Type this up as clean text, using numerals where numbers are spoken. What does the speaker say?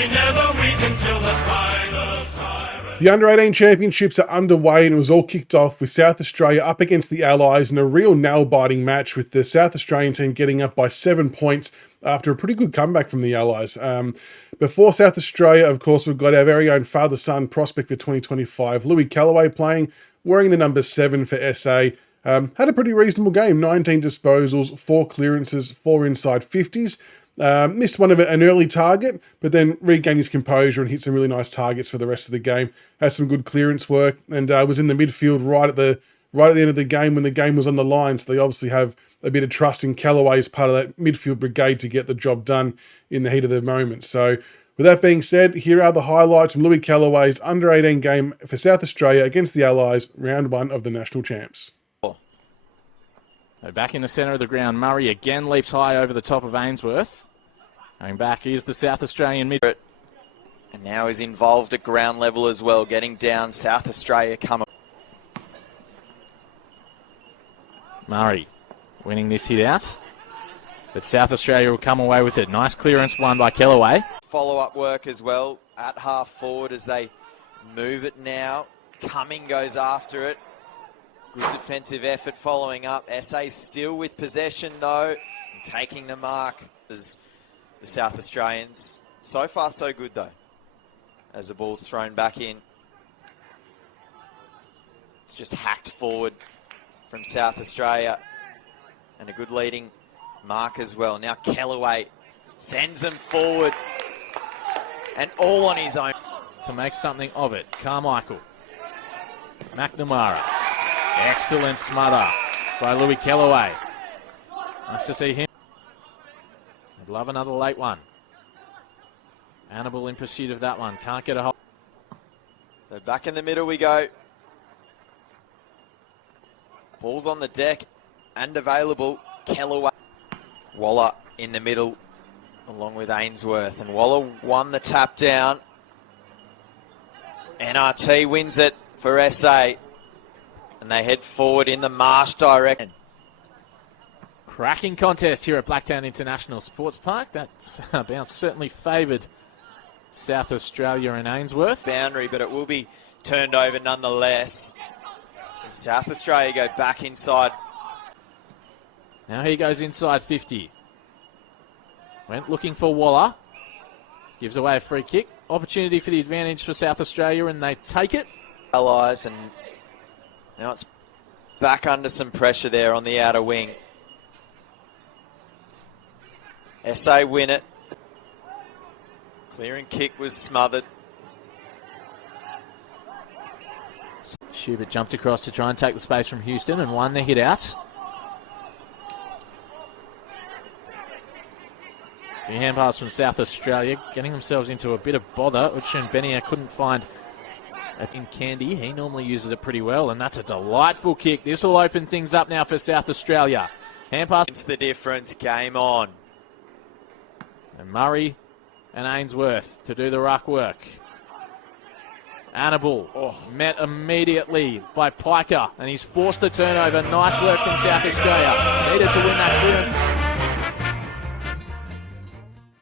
We never weep until the final siren. The Under-18 Championships are underway and it was all kicked off with South Australia up against the Allies in a real nail-biting match, with the South Australian team getting up by 7 points after a pretty good comeback from the Allies. Before South Australia, of course, we've got our very own father-son prospect for 2025, Louis Kellaway, playing, wearing the number 7 for SA. Had a pretty reasonable game, 19 disposals, 4 clearances, 4 inside 50s. Missed one of an early target, but then regained his composure and hit some really nice targets for the rest of the game. Had some good clearance work and was in the midfield right at the end of the game when the game was on the line. So they obviously have a bit of trust in Kellaway as part of that midfield brigade to get the job done in the heat of the moment. So with that being said, here are the highlights from Louis Kellaway's Under-18 game for South Australia against the Allies, round 1 of the national champs. Back in the centre of the ground, Murray again leaps high over the top of Ainsworth. Going back is the South Australian mid. And now is involved at ground level as well, getting down. South Australia come. Murray winning this hit out, but South Australia will come away with it. Nice clearance won by Kellaway. Follow-up work as well at half forward as they move it now. Cumming goes after it. Good defensive effort following up. SA still with possession though, and taking the mark as the South Australians. So far so good though, as the ball's thrown back in. It's just hacked forward from South Australia, and a good leading mark as well. Now Kellaway sends them forward, and all on his own. To make something of it, Carmichael. McNamara. Excellent smother by Louis Kellaway. Nice to see him. I'd love another late one. Annabelle in pursuit of that one. Can't get a hold. So back in the middle we go. Ball's on the deck and available. Kellaway. Waller in the middle along with Ainsworth. And Waller won the tap down. NRT wins it for SA. And they head forward in the marsh direction. Cracking contest here at Blacktown International Sports Park. That bounce certainly favoured South Australia and Ainsworth. Boundary, but it will be turned over nonetheless. South Australia go back inside. Now he goes inside 50. Went looking for Waller. Gives away a free kick. Opportunity for the advantage for South Australia, and they take it. Allies, and now it's back under some pressure there on the outer wing. SA win it. Clearing kick was smothered. Schubert jumped across to try and take the space from Houston and won the hit out. A few hand passes from South Australia, getting themselves into a bit of bother. Uche and Benia couldn't find in Candy. He normally uses it pretty well, and that's a delightful kick. This will open things up now for South Australia. Hand pass. It's the difference. Game on. And Murray and Ainsworth to do the ruck work. Annabelle met immediately by Piker, and he's forced the turnover. Nice work from South Australia. Needed to win that